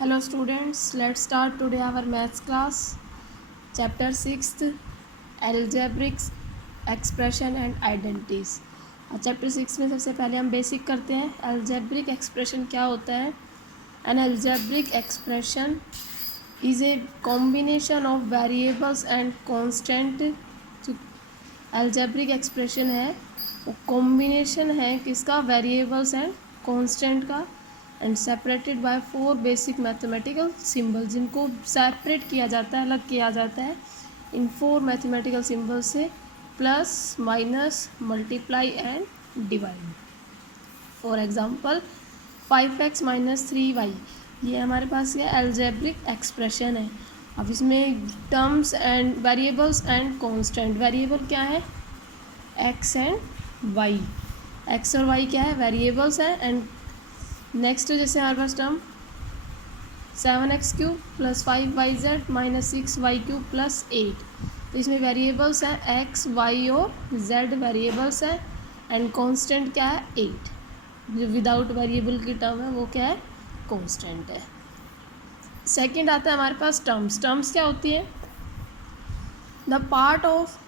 Hello students, let's start today our maths class. Chapter 6th, Algebraic Expression and Identities. Chapter 6 में सबसे पहले हम basic करते हैं. Algebraic expression क्या होता है? An algebraic expression is a combination of variables and constant. जो algebraic expression है वो combination है किसका? Variables and constant का, and separated by 4 basic mathematical symbol, जिनको सेपरेट किया जाता है, अलग किया जाता है इन 4 मैथमेटिकल सिंबल से, plus minus multiply and divide. For example 5x minus 3y, ये हमारे पास ये अलजेब्रिक एक्सप्रेशन है. अब इसमें terms and variables and constant. Variable क्या है? x and y. x और y क्या है? वेरिएबल्स है. एंड नेक्स्ट जैसे हमारे पास term 7x³ plus 5yz minus 6y³ plus 8, तो इसमें वेरिएबल्स हैं x, y और z वेरिएबल्स हैं, एंड कांस्टेंट क्या है? 8. जो विदाउट वेरिएबल की टर्म है वो क्या है? कांस्टेंट है. सेकंड आता है हमारे पास टर्म्स. टर्म्स क्या होती है? The part of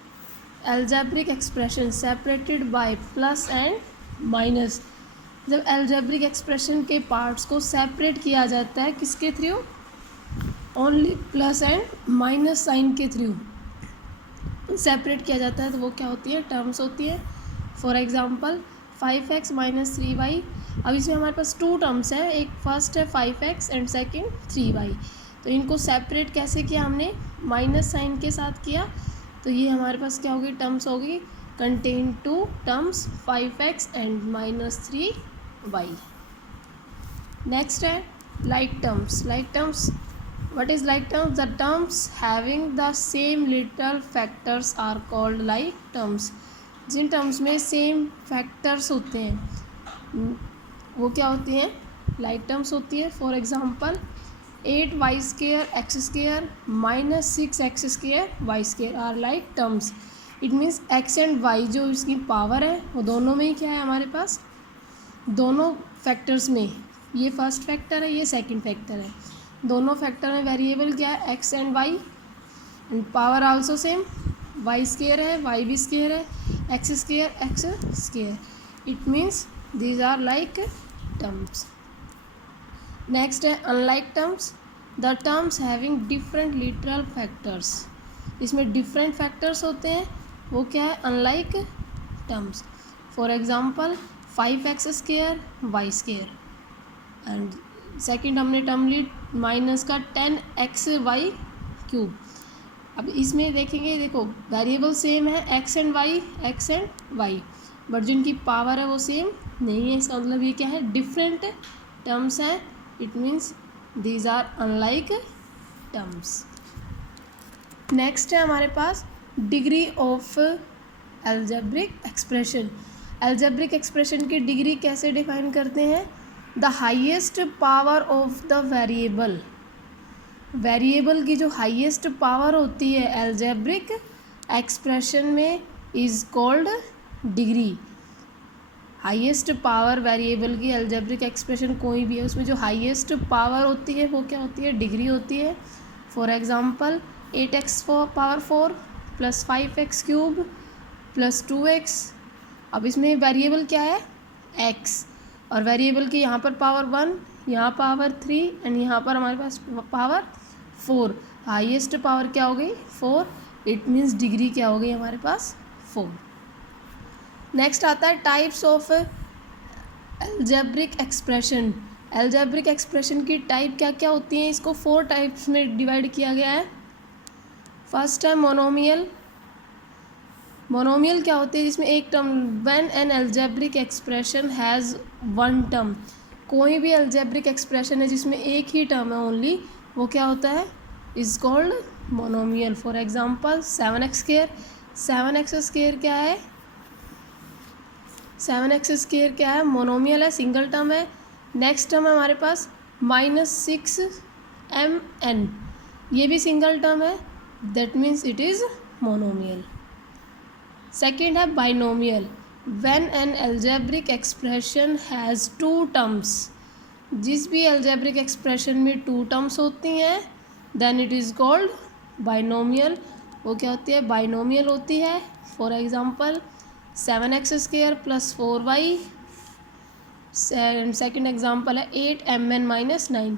algebraic expression separated by plus and minus. जब अलजेब्रिक एक्सप्रेशन के पार्ट्स को सेपरेट किया जाता है किसके through? Only plus and minus sign के थ्रू सेपरेट किया जाता है, तो वो क्या होती है? टर्म्स होती है. For example 5x minus 3y. अब इसमें हमारे पास 2 टर्म्स हैं, एक फर्स्ट है 5x एंड सेकंड 3y. तो इनको सेपरेट कैसे किया हमने? माइनस साइन के साथ किया. तो ये हमारे पास क्या होगी? टर्म्स होगी. Contain 2 terms 5x and minus 3y. Next है like terms. Like terms, what is like terms? The terms having the same little factors are called like terms. जिन टर्म्स में सेम फैक्टर्स होते हैं वो क्या होती हैं? लाइक टर्म्स होती है. For example 8y² x² minus 6x² y² are like terms. It means x and y जो इसकी पावर है वो दोनों में ही क्या है हमारे पास? दोनों फैक्टर्स में. ये फर्स्ट फैक्टर है, ये सेकंड फैक्टर है. दोनों फैक्टर में वेरिएबल क्या है? x and y, and power also same. y² है, y भी स्क्वायर है, x². It means these are like terms. Next है unlike terms. The terms having different literal factors. इसमें डिफरेंट फैक्टर्स होते हैं, वो क्या है? Unlike terms. For example 5x² y², and second हमने टर्म ली माइनस का 10xy³. अब इसमें देखेंगे, देखो वेरिएबल सेम है x एंड y, बट जिनकी पावर है वो सेम नहीं है. इसका मतलब ये क्या है? डिफरेंट टर्म्स हैं. It means these are unlike terms. Next है हमारे पास degree of algebraic expression. Algebraic expression की डिग्री कैसे डिफाइन करते हैं? The highest power of the variable. Variable की जो हाईएस्ट पावर होती है अलजेब्रिक एक्सप्रेशन में is called degree. Highest power variable की अलजेब्रिक एक्सप्रेशन कोई भी है उसमें जो हाईएस्ट पावर होती है वो क्या होती है? डिग्री होती है. For example 8x⁴ plus 5x³ plus 2x. अब इसमें वेरिएबल क्या है? x, और वेरिएबल की यहाँ पर पावर 1, यहाँ पावर 3 एंड यहाँ पर हमारे पास पावर 4. हाईएस्ट पावर क्या हो गई? 4. इट मीन्स डिग्री क्या हो गई हमारे पास? 4. नेक्स्ट आता है types of algebraic expression. Algebraic expression की टाइप क्या क्या होती हैं? इसको 4 टाइप्स में डिवाइड किया गया है. फर्स्ट है मोनोमियल. मोनोमियल क्या होती है? जिसमें एक term. When an algebraic expression has 1 term. कोई भी अलजेब्रिक एक्सप्रेशन है जिसमें एक ही टर्म है ओनली, वो क्या होता है? Is called monomial. For example 7x². 7x² क्या है? 7x² क्या है? मोनोमियल है, सिंगल टर्म है. नेक्स्ट टर्म है हमारे पास -6mn. ये भी सिंगल टर्म है, that means it is monomial. Second है binomial. When an algebraic expression has 2 terms. जिस भी अलजेब्रिक एक्सप्रेशन में टू टर्म्स होती हैं then it is called binomial. वो क्या होती है? बाइनोमियल होती है। For example 7x² + 4y। Second example है 8mn-9।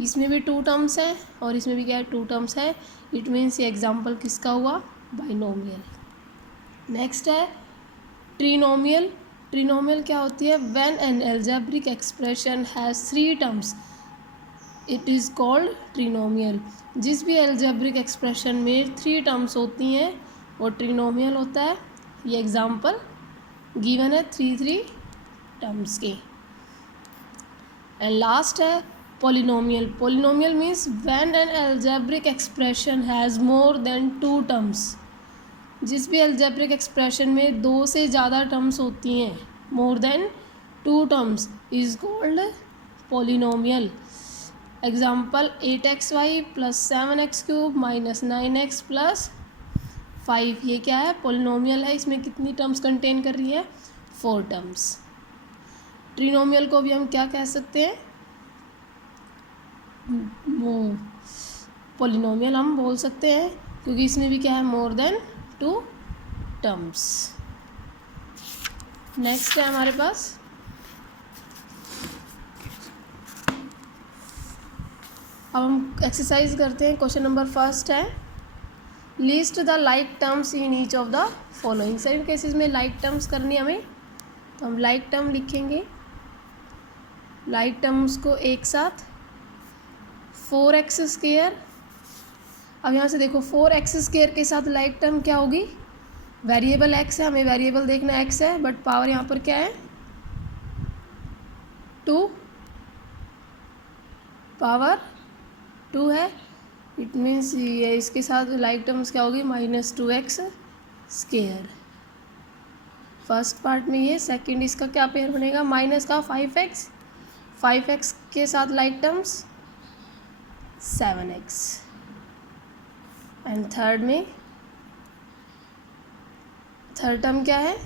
इसमें भी टू टर्म्स है और इसमें भी क्या है? टू टर्म्स है। इट मीन्स ये एग्जांपल किसका हुआ? बाइनोमियल। नेक्स्ट है ट्रिनोमियल। ट्रिनोमियल क्या होती है? When an algebraic expression has 3 terms it is called trinomial. जिस भी अलजेब्रिक एक्सप्रेशन में 3 टर्म्स होती हैं वो ट्रिनोमियल होता है। ये एग्जांपल गिवन है 3 टर्म्स के। एंड लास्ट है polynomial. Polynomial means when an algebraic expression has more than 2 terms. जिस भी अलजेब्रिक एक्सप्रेशन में 2 से ज़्यादा टर्म्स होती हैं, more than 2 terms, is called polynomial. Example 8xy + 7x³ - 9x + 5। ये क्या है? पोलिनोमियल है। इसमें कितनी टर्म्स कंटेन कर रही है? 4 टर्म्स। ट्रिनोमियल को भी हम क्या कह सकते हैं? वो पोलिनोमियल हम बोल सकते हैं क्योंकि इसमें भी क्या है? More than 2 terms. नेक्स्ट है हमारे पास अब हम एक्सरसाइज करते हैं। क्वेश्चन नंबर 1 है list the like terms in each of the following. सभी केसेस में लाइक टर्म्स करनी हमें, तो हम लाइक टर्म लिखेंगे। लाइक टर्म्स को एक साथ 4x²। अब यहाँ से देखो 4x² के साथ लाइक टर्म क्या होगी? वेरिएबल x है, हमें वेरिएबल देखना x है, बट पावर यहाँ पर क्या है? 2 पावर 2 है। इट मीन्स ये इसके साथ लाइक टर्म्स क्या होगी? -2x²। फर्स्ट पार्ट में ये, सेकंड इसका क्या पेयर बनेगा? माइनस का 5x। 5x के साथ like terms 7x। And third में थर्ड टर्म क्या है?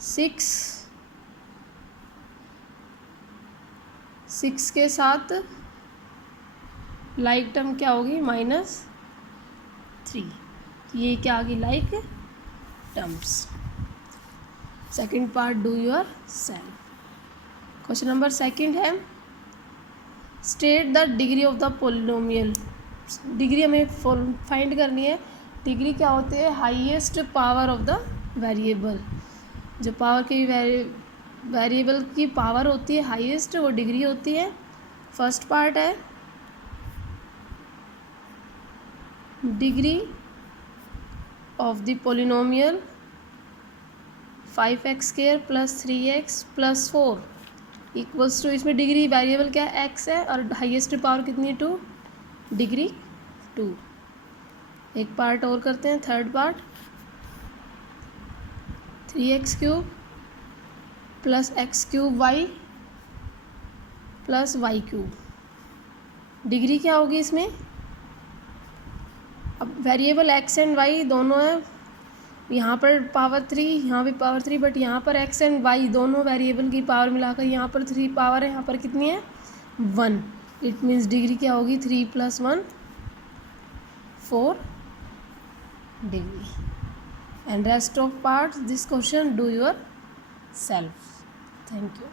6। 6 के साथ लाइक टर्म क्या होगी? -3। ये क्या आ गई? Like terms. Second part do yourself. Question number 2 है state the degree of the polynomial. Degree हमें फाइंड करनी है। डिग्री क्या होती है? Highest power of the variable. जो पावर की वेरिएबल की पावर होती है हाईएस्ट, वो डिग्री होती है। फर्स्ट पार्ट है degree of the polynomial 5x² + 3x + 4 equals to, इसमें डिग्री वेरिएबल क्या है? x है और हाईएस्ट पावर कितनी है? 2, डिग्री 2। एक पार्ट और करते हैं, third part 3x³ + x³ + y³ degree क्या होगी इसमें? अब वेरिएबल x एंड y दोनों है, यहाँ पर पावर 3, यहाँ भी पावर 3, बट यहाँ पर x एंड y दोनों वेरिएबल की पावर मिलाकर यहाँ पर 3 पावर है, यहाँ पर कितनी है? 1। इट मीन्स डिग्री क्या होगी? 3 + 1 4 degree. And rest of parts this question do your self. Thank you.